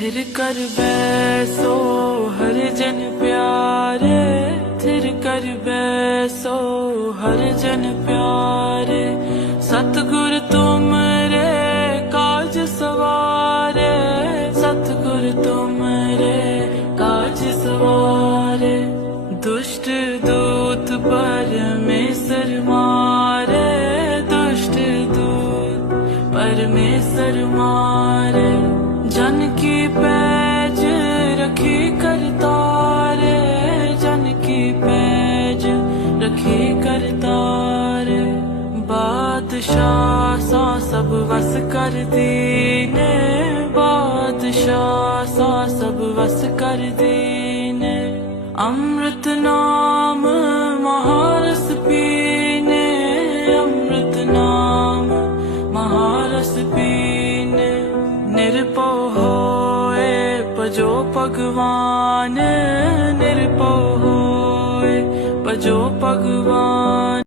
थिर कर बैसो हर जन प्यारे थिर कर बैसो हर जन प्यारे। सतगुर तुमरे काज सवारे सतगुर तुमरे काज सवारे। दुष्ट दूत परमेश्वर मारे दुष्ट दूत परमेश्वर मारे जन की पैज रखी करतारे जन की पैज रखी करतारे बादशाह सा सब वस कर दीने बादशाह सा सब वस कर दीने। अमृत नाम ਭਜੋ ਭਗਵਾਨ ਨਿਰਭਉ ਹੋਏ ਭਜੋ ਭਗਵਾਨ।